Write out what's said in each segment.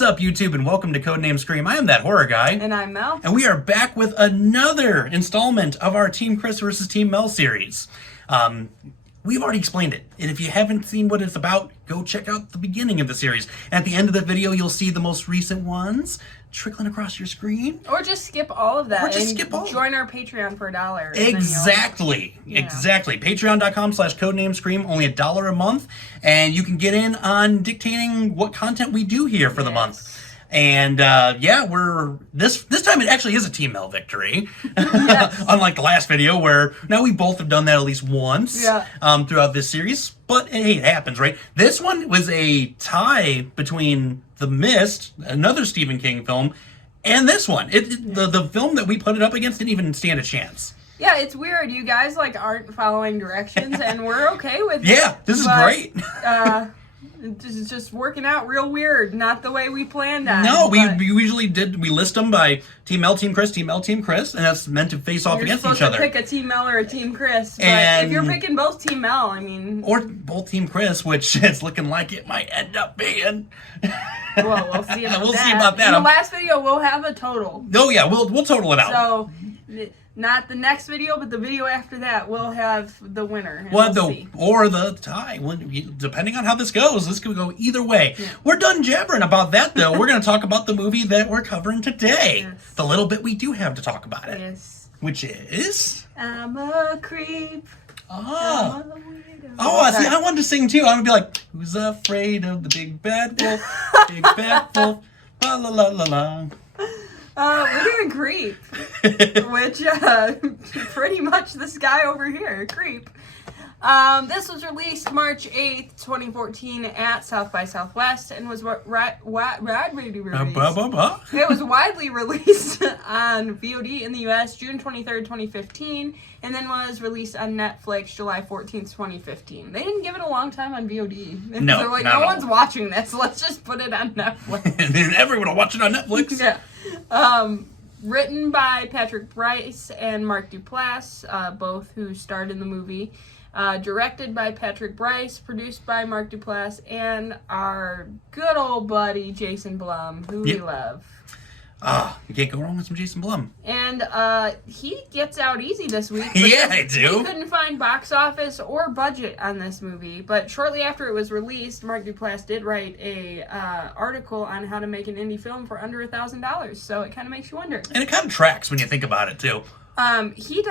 What's up, YouTube, and welcome to Codename Scream. I am that horror guy. And I'm Mel. And we are back with another installment of our Team Chris versus Team Mel series. We've already explained it, and if you haven't seen what it's about, go check out the beginning of the series. And at the end of the video, you'll see the most recent ones trickling across your screen. Or just skip all of that and join our Patreon for $1. Exactly. Patreon.com/codenamescream, only $1 a month, and you can get in on dictating what content we do here for the month. And we're this time it actually is a Team Mel victory, unlike the last video where now we both have done that at least once throughout this series. But hey, it happens, right? This one was a tie between The Mist, another Stephen King film, and this one. The film that we put it up against didn't even stand a chance. Yeah, it's weird. You guys aren't following directions, and we're okay with it. Yeah, this is great. It's just working out real weird, not the way we planned on. No, we usually we list them by Team Mel, Team Chris, Team Mel, Team Chris, and that's meant to face off against each other. You're supposed to pick a Team Mel or a Team Chris, but if you're picking both Team Mel, I mean... Or both Team Chris, which it's looking like it might end up being. Well, we'll see about that. We'll see about that. In the last video, we'll have a total. Oh yeah, we'll total it out. So... Not the next video, but the video after that, we'll have the winner. Or the tie. Depending on how this goes, this could go either way. Yeah. We're done jabbering about that, though. We're going to talk about the movie that we're covering today. Yes. The little bit we do have to talk about it. Yes. Which is... I'm a creep. Oh. See, I wanted to sing, too. I would be like, who's afraid of the big bad wolf? Big bad wolf. La la la la la. We're doing Creep, which, pretty much this guy over here, Creep. This was released March 8th, 2014 at South by Southwest and was widely released. It was widely released on VOD in the US June 23rd, 2015, and then was released on Netflix July 14th, 2015. They didn't give it a long time on VOD. No, they're like, no one's watching this, let's just put it on Netflix. And everyone will watch it on Netflix. Yeah. Written by Patrick Brice and Mark Duplass, both who starred in the movie. Directed by Patrick Brice, produced by Mark Duplass, and our good old buddy Jason Blum, who we love. You can't go wrong with some Jason Blum. And he gets out easy this week. Yeah, I do. He couldn't find box office or budget on this movie, but shortly after it was released, Mark Duplass did write a article on how to make an indie film for under $1,000. So it kind of makes you wonder. And it kind of tracks when you think about it too. He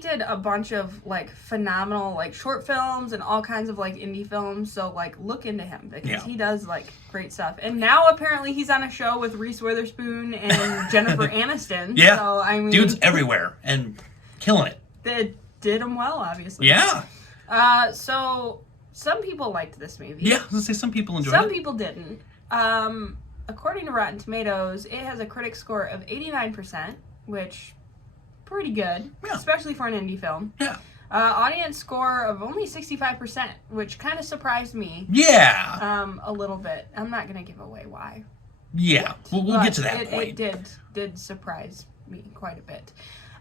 did a bunch of phenomenal short films and all kinds of indie films, so look into him because he does great stuff. And now apparently he's on a show with Reese Witherspoon and Jennifer Aniston. Yeah. So I mean, dude's everywhere and killing it. They did him well, obviously. Yeah. So some people liked this movie. Yeah, I was gonna say some people enjoyed it. Some people didn't. According to Rotten Tomatoes, it has a critic score of 89%, which pretty good, especially for an indie film. Yeah. Audience score of only 65%, which kind of surprised me. Yeah. A little bit. I'm not gonna give away why. Yeah, we'll get to that point. It did surprise me quite a bit.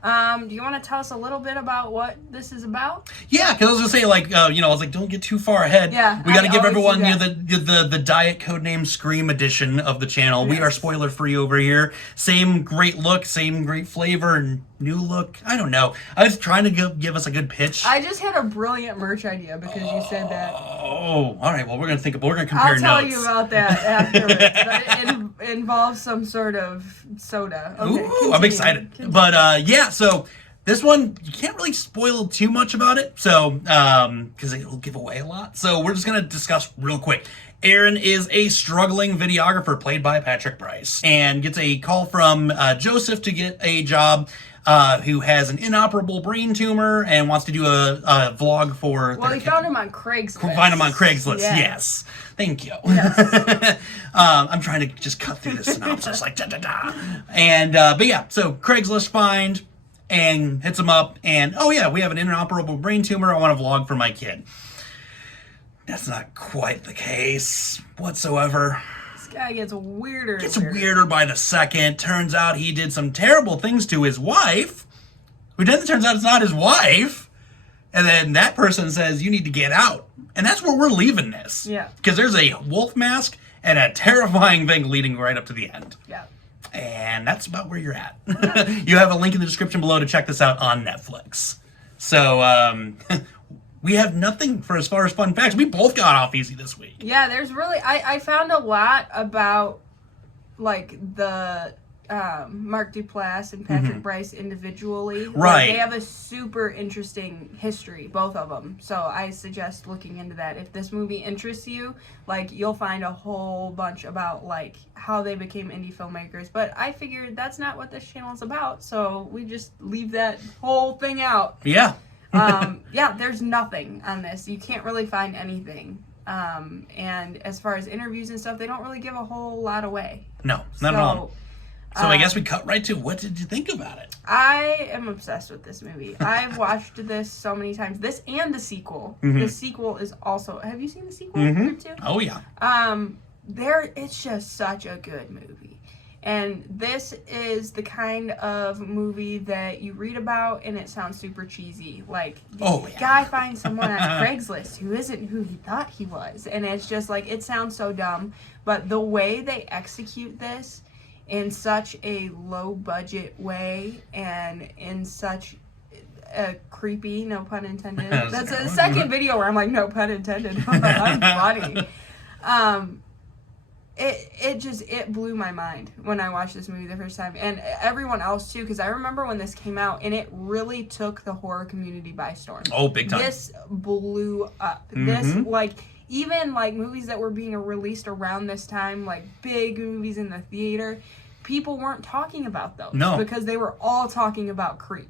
Do you want to tell us a little bit about what this is about? Yeah, because I was gonna say I was like, don't get too far ahead. Yeah, we got to give everyone the Diet Codename Scream edition of the channel. Yes. We are spoiler free over here. Same great look, same great flavor, and new look. I don't know. I was trying to give us a good pitch. I just had a brilliant merch idea because you said that. Oh, all right. Well, we're gonna compare notes. I'll tell you about that afterwards. But it involves some sort of soda. Okay, ooh, continue. I'm excited. But so this one you can't really spoil too much about it, so because it will give away a lot. So we're just gonna discuss real quick. Aaron is a struggling videographer played by Patrick Brice and gets a call from Joseph to get a job. Who has an inoperable brain tumor and wants to do a vlog for... Well, he found him on Craigslist. Find him on Craigslist, yes. Thank you. Yes. I'm trying to just cut through the synopsis like da-da-da. And, but yeah, so Craigslist find and hits him up and, oh yeah, we have an inoperable brain tumor. I want a vlog for my kid. That's not quite the case whatsoever. Guy gets weirder. Weirder by the second. Turns out he did some terrible things to his wife, who then turns out it's not his wife. And then that person says, you need to get out. And that's where we're leaving this. Yeah. Because there's a wolf mask and a terrifying thing leading right up to the end. Yeah. And that's about where you're at. You have a link in the description below to check this out on Netflix. So, we have nothing for as far as fun facts. We both got off easy this week. Yeah, there's really... I found a lot about, like, the... Mark Duplass and Patrick Bryce individually. Right. Like, they have a super interesting history, both of them. So I suggest looking into that. If this movie interests you, like, you'll find a whole bunch about, like, how they became indie filmmakers. But I figured that's not what this channel is about, so we just leave that whole thing out. Yeah. Yeah, there's nothing on this. You can't really find anything. And as far as interviews and stuff, they don't really give a whole lot away. No, not at all. So I guess we cut right to, what did you think about it? I am obsessed with this movie. I've watched this so many times. This and the sequel. The sequel is also... Have you seen the sequel? Too? Oh, yeah. It's just such a good movie. And this is the kind of movie that you read about and it sounds super cheesy. Like, guy finds someone on Craigslist who isn't who he thought he was. And it's just like, it sounds so dumb. But the way they execute this in such a low budget way and in such a creepy, no pun intended. That's the second video where I'm like, no pun intended. I'm funny. It blew my mind when I watched this movie the first time, and everyone else too, because I remember when this came out and it really took the horror community by storm. Oh, big time. This blew up. This, like, even like movies that were being released around this time, like big movies in the theater, people weren't talking about those. No. Because they were all talking about Creep.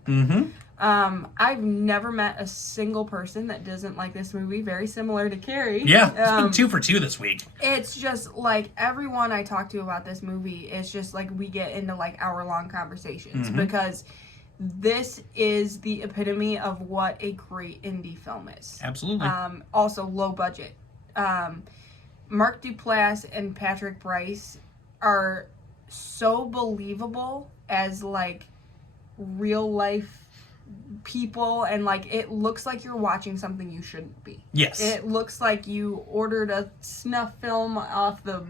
I've never met a single person that doesn't like this movie. Very similar to Carrie. Yeah, it's been 2 for 2 this week. It's just like everyone I talk to about this movie, it's just like we get into like hour-long conversations because this is the epitome of what a great indie film is. Absolutely. Also low budget. Mark Duplass and Patrick Bryce are so believable as like real life people, and like it looks like you're watching something you shouldn't be. Yes. It looks like you ordered a snuff film off the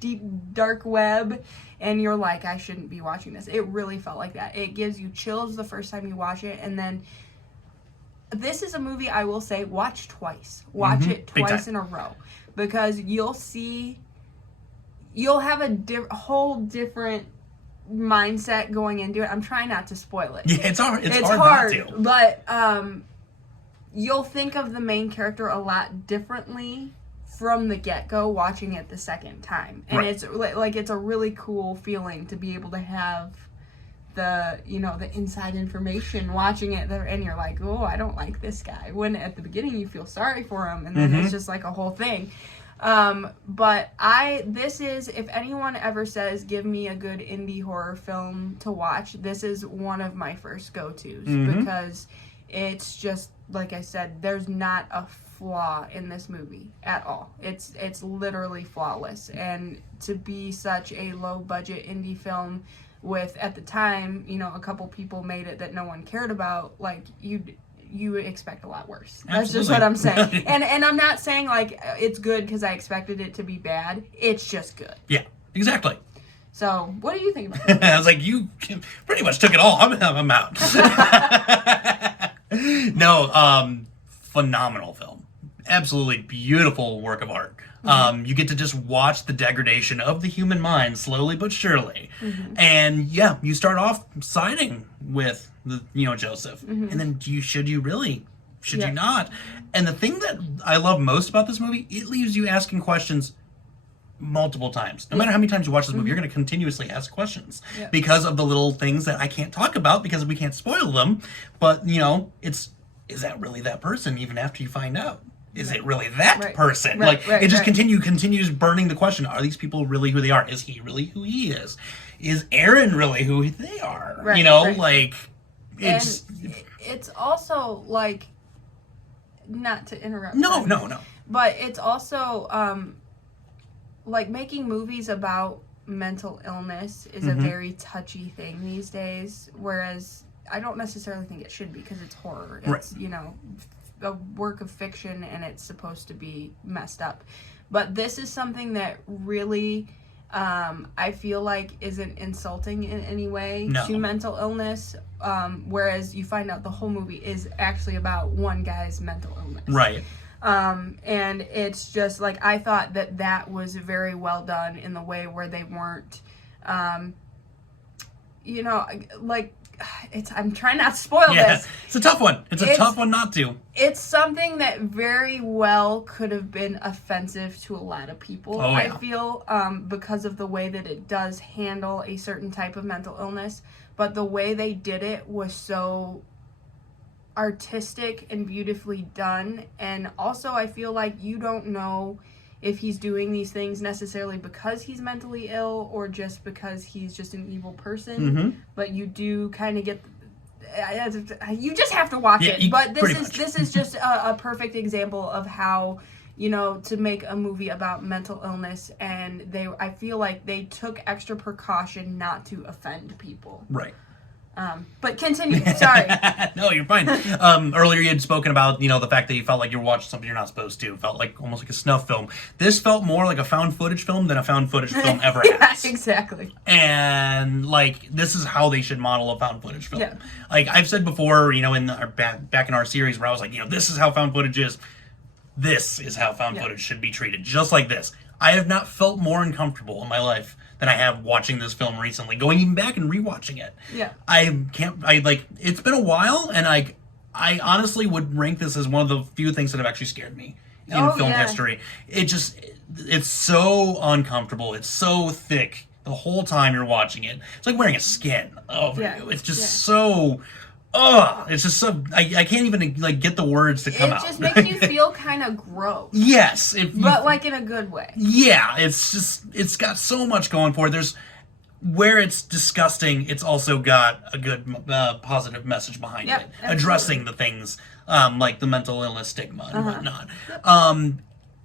deep dark web and you're like, I shouldn't be watching this. It really felt like that. It gives you chills the first time you watch it, and then this is a movie I will say watch twice. Watch it twice in a row, because you'll have a whole different mindset going into it. I'm trying not to spoil it. Yeah, it's hard not to. But you'll think of the main character a lot differently from the get-go watching it the second time. And it's like it's a really cool feeling to be able to have the inside information watching it there, and you're like, oh, I don't like this guy. When at the beginning you feel sorry for him, and then it's just like a whole thing. But this is, if anyone ever says, give me a good indie horror film to watch, this is one of my first go-tos, because it's just, like I said, there's not a flaw in this movie at all. It's literally flawless. And to be such a low-budget indie film with, at the time, a couple people made it that no one cared about, like, you would expect a lot worse. That's just what I'm saying. And I'm not saying like it's good because I expected it to be bad. It's just good. Yeah, exactly. So, what do you think about it? I was like, you pretty much took it all. I'm out. No, phenomenal film. Absolutely beautiful work of art. You get to just watch the degradation of the human mind slowly but surely. And yeah, you start off siding with Joseph. And then should you really? Should you not? And the thing that I love most about this movie, it leaves you asking questions multiple times. No matter how many times you watch this movie, you're going to continuously ask questions because of the little things that I can't talk about because we can't spoil them. But, is that really that person even after you find out? Is it really that person? It just continues burning the question. Are these people really who they are? Is he really who he is? Is Aaron really who they are? It's also like, not to interrupt. No. But it's also like making movies about mental illness is a very touchy thing these days. Whereas I don't necessarily think it should be, because it's horror. It's a work of fiction and it's supposed to be messed up. But this is something that really, I feel like isn't insulting in any way to mental illness. Whereas you find out the whole movie is actually about one guy's mental illness. Right. And it's just like, I thought that was very well done in the way where they weren't, you know, like, I'm trying not to spoil this. It's a tough one. It's a tough one not to. It's something that very well could have been offensive to a lot of people, I feel, because of the way that it does handle a certain type of mental illness. But the way they did it was so artistic and beautifully done. And also, I feel like you don't know if he's doing these things necessarily because he's mentally ill or just because he's just an evil person. But you do kind of get, you just have to watch it. But this is just a perfect example of how, you know, to make a movie about mental illness, and I feel like they took extra precaution not to offend people. Right. But continue. Sorry. No, you're fine. Earlier you had spoken about, you know, the fact that you felt like you were watching something you're not supposed to. It felt like almost like a snuff film. This felt more like a found footage film than a found footage film ever has. Exactly. And like, this is how they should model a found footage film. Yeah. Like I've said before, you know, in our back in our series where I was like, you know, this is how found footage is. This is how found footage should be treated, just like this. I have not felt more uncomfortable in my life than I have watching this film recently, going even back and rewatching it. Yeah. It's been a while, and I honestly would rank this as one of the few things that have actually scared me in film history. It's so uncomfortable. It's so thick the whole time you're watching it. It's like wearing a skin over you. It's just so... it's just so... I can't even, like, get the words to come out. It just makes you feel kind of gross. Yes. But, like, in a good way. Yeah, it's got so much going for it. Where it's disgusting, it's also got a good positive message behind it. Absolutely. Addressing the things, like the mental illness stigma and whatnot.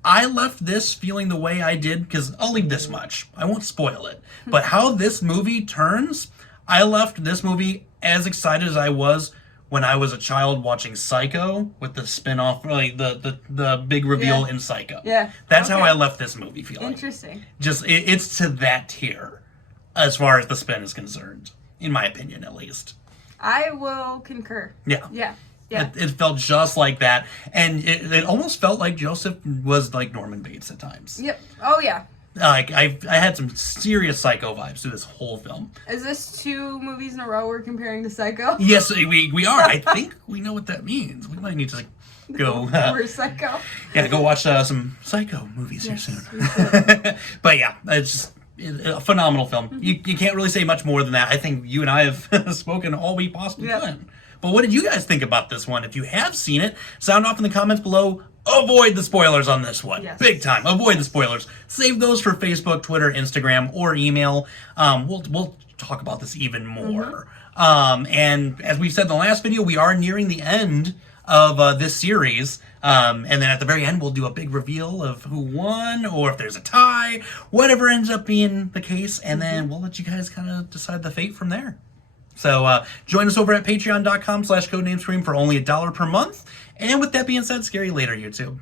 I left this feeling the way I did, because I'll leave this much. I won't spoil it. But how this movie turns, I left this movie as excited as I was when I was a child watching Psycho with the spin-off, like the big reveal in Psycho. Yeah. That's how I left this movie feeling. Interesting. Just, it's to that tier as far as the spin is concerned, in my opinion, at least. I will concur. Yeah. Yeah. Yeah. It felt just like that. And it almost felt like Joseph was like Norman Bates at times. Yep. Oh, yeah. Like, I had some serious Psycho vibes through this whole film. Is this 2 movies in a row we're comparing to Psycho? Yes, we are. I think we know what that means. We might need to go... We're Psycho. Yeah, go watch some Psycho movies here soon. But yeah, it's just a phenomenal film. You can't really say much more than that. I think you and I have spoken all we possibly can. But what did you guys think about this one? If you have seen it, sound off in the comments below. Avoid the spoilers on this one. Yes. Big time. Avoid the spoilers. Save those for Facebook, Twitter, Instagram, or email. We'll talk about this even more. And as we said in the last video, we are nearing the end of this series. And then at the very end, we'll do a big reveal of who won, or if there's a tie, whatever ends up being the case. And then we'll let you guys kind of decide the fate from there. So join us over at patreon.com/codenamescream for only $1 per month. And with that being said, scary later, YouTube.